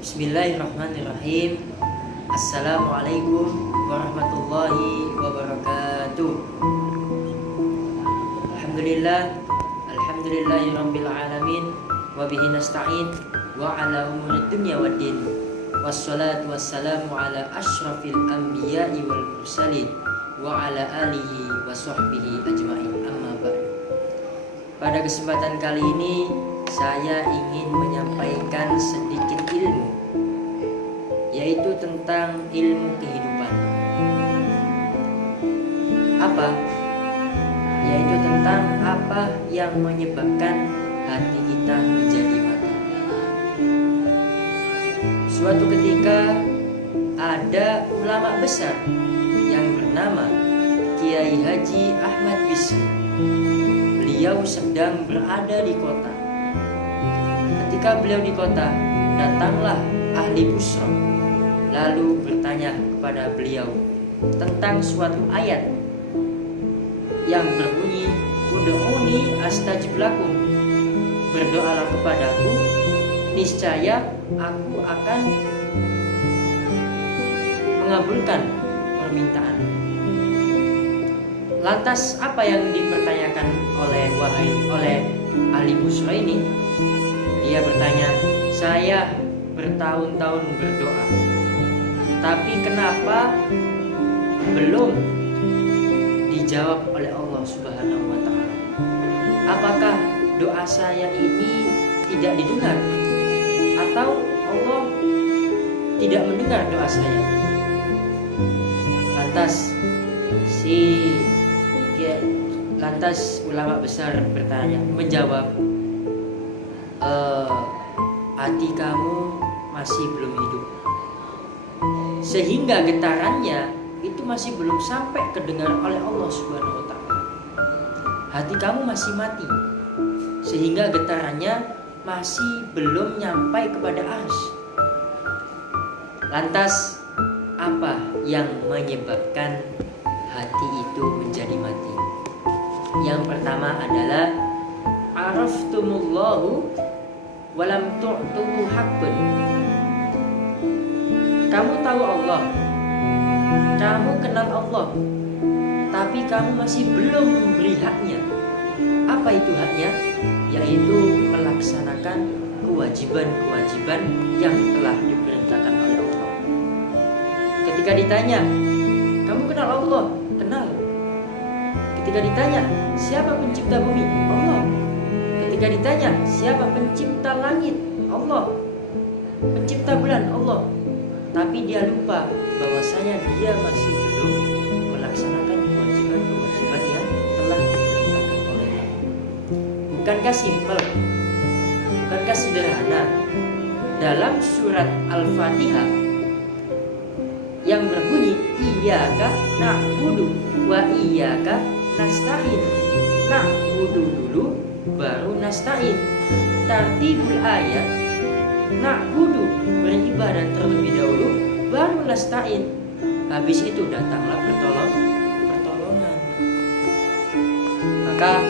Bismillahirrahmanirrahim. Assalamualaikum warahmatullahi wabarakatuh. Alhamdulillahirabbil alamin wa bihi nasta'in wa ala umurid dunya waddin. Wassalatu wassalamu ala asyrafil anbiya'i wal mursalin wa ala alihi wa sahbihi ajmain. Amma ba'du. Pada kesempatan kali ini saya ingin menyampaikan sedikit ilmu, yaitu tentang ilmu kehidupan. Apa? Yaitu tentang apa yang menyebabkan hati kita menjadi mati. Suatu ketika ada ulama besar yang bernama Kiai Haji Ahmad Bisri. Beliau sedang berada di kota. Ketika beliau di kota, datanglah ahli busra, lalu bertanya kepada beliau tentang suatu ayat yang berbunyi, Ud'uni astajib lakum, berdoalah kepadaku, niscaya aku akan mengabulkan permintaan. Lantas apa yang dipertanyakan oleh ahli busra ini? Dia bertanya, saya bertahun-tahun berdoa, tapi kenapa belum dijawab oleh Allah Subhanahu wa Ta'ala? Apakah doa saya ini tidak didengar, atau Allah tidak mendengar doa saya? Lantas ulama besar menjawab, hati kamu masih belum hidup, sehingga getarannya itu masih belum sampai kedengar oleh Allah Subhanahu wa Ta'ala. Hati kamu masih mati, sehingga getarannya masih belum nyampai kepada arsy. Lantas apa yang menyebabkan hati itu menjadi mati? Yang pertama adalah araftumullahu walam tu'tuhu haqqan. Kamu tahu Allah, kamu kenal Allah, tapi kamu masih belum memberi haknya. Apa itu haknya? Yaitu melaksanakan kewajiban-kewajiban yang telah diperintahkan oleh Allah. Ketika ditanya, kamu kenal Allah? Kenal. Ketika ditanya, siapa pencipta bumi? Allah. Ketika ditanya, siapa pencipta langit? Allah. Pencipta bulan? Allah. Tapi dia lupa bahwasanya dia masih belum melaksanakan kewajiban-kewajiban yang telah diperintahkan olehnya. Bukankah simpel? Bukankah sederhana? Dalam surat Al-Fatihah yang berbunyi iyyaka na'budu wa iyyaka nasta'in. Na'budu dulu baru nasta'in. Tartibul ayat, na'budu beribadah terlebih dahulu baru nasta'in. Habis itu datanglah pertolongan. Maka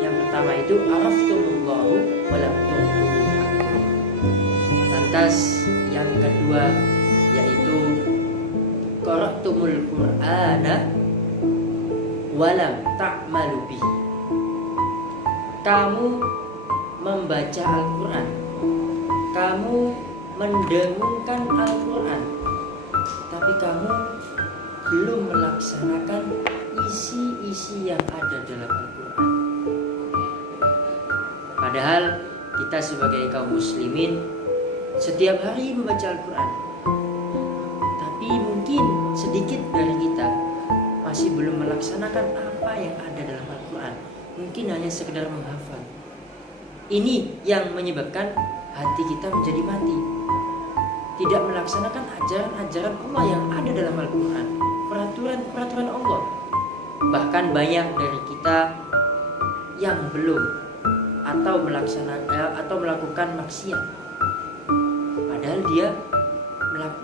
yang pertama itu araftumullahu wa lam tu'tuhu haqqan. Lantas yang kedua yaitu qara'tumul Qur'ana wa lam ta'malu bihi. Kamu membaca Al-Qur'an, kamu mendengungkan Al-Quran, tapi kamu belum melaksanakan isi-isi yang ada dalam Al-Quran. Padahal kita sebagai kaum muslimin setiap hari membaca Al-Quran, tapi mungkin sedikit dari kita masih belum melaksanakan apa yang ada dalam Al-Quran. Mungkin hanya sekedar menghafal. Ini yang menyebabkan hati kita menjadi mati, tidak melaksanakan ajaran-ajaran Allah yang ada dalam Al-Quran, peraturan-peraturan Allah. Bahkan banyak dari kita yang belum atau melakukan maksiat, padahal dia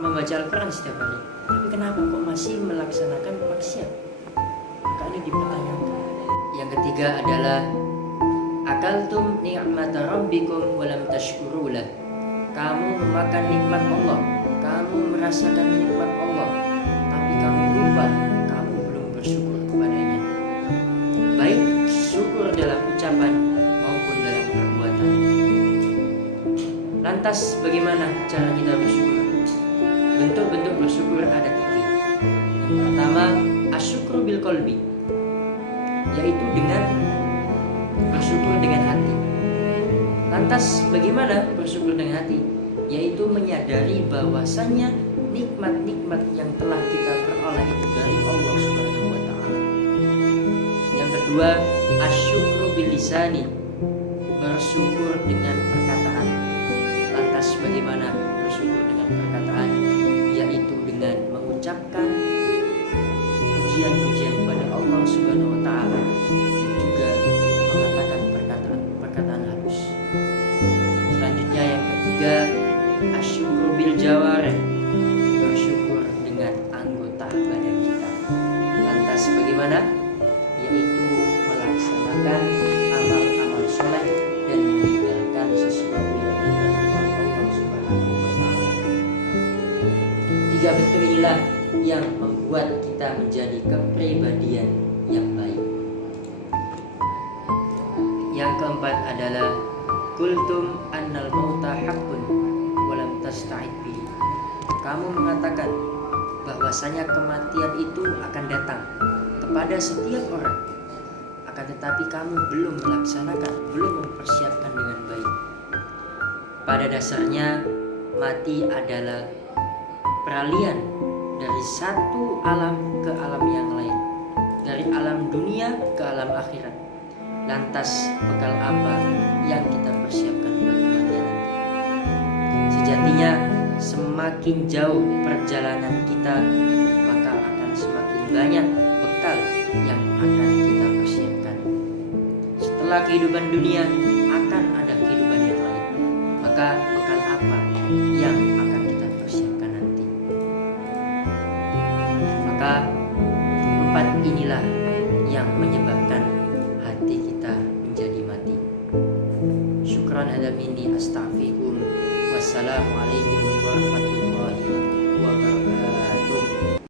membaca Al-Quran setiap hari, tapi kenapa kok masih melaksanakan maksiat? Maka ini dipertanyakan. Yang ketiga adalah akaltum ni'mata rabbikum walam tashkurulah. kamu memakan nikmat Allah, kamu merasakan nikmat Allah, tapi kamu lupa, kamu belum bersyukur kepadanya. Baik syukur dalam ucapan maupun dalam perbuatan. Lantas bagaimana cara kita bersyukur? Bentuk-bentuk bersyukur ada 3. Yang pertama, asyukru bil qalbi, yaitu dengan bersyukur dengan hati. Lantas bagaimana bersyukur dengan hati? Yaitu menyadari bahwasannya nikmat-nikmat yang telah kita peroleh itu dari Allah Subhanahu wa taala. Yang kedua, asyukru bil lisani, bersyukur dengan perkataan. Lantas bagaimana bersyukur dengan perkataan? Yaitu dengan mengucapkan pujian-pujian kepada Allah Subhanahu wa taala dan juga mengatakan perkataan halus. Selanjutnya yang ketiga, asyukru bil jawarih, bersyukur dengan anggota badan kita. Lantas bagaimana? Yaitu melaksanakan amal-amal soleh dan meninggalkan sesuatu yang dilarang Allah Subhanahu wa taala. 3 bentuk inilah yang membuat kita menjadi kepribadian yang baik. Yang keempat adalah kultum annal mauta haqqun walam tasta'id bihi. Kamu mengatakan bahwasanya kematian itu akan datang kepada setiap orang, akan tetapi kamu belum melaksanakan, belum mempersiapkan dengan baik. Pada dasarnya mati adalah peralihan dari satu alam ke alam yang lain, dari alam dunia ke alam akhirat. Lantas bekal apa yang kita persiapkan buat kematian nanti? Sejatinya semakin jauh perjalanan kita, maka akan semakin banyak bekal yang akan kita persiapkan. Setelah kehidupan dunia akan ada kehidupan yang lain, maka bekal apa yang akan kita persiapkan nanti? Maka 4 inilah yang menyebabkan hati kita menjadi mati. Syukran ala minni astaghfirukum. Wassalamualaikum warahmatullahi wabarakatuh.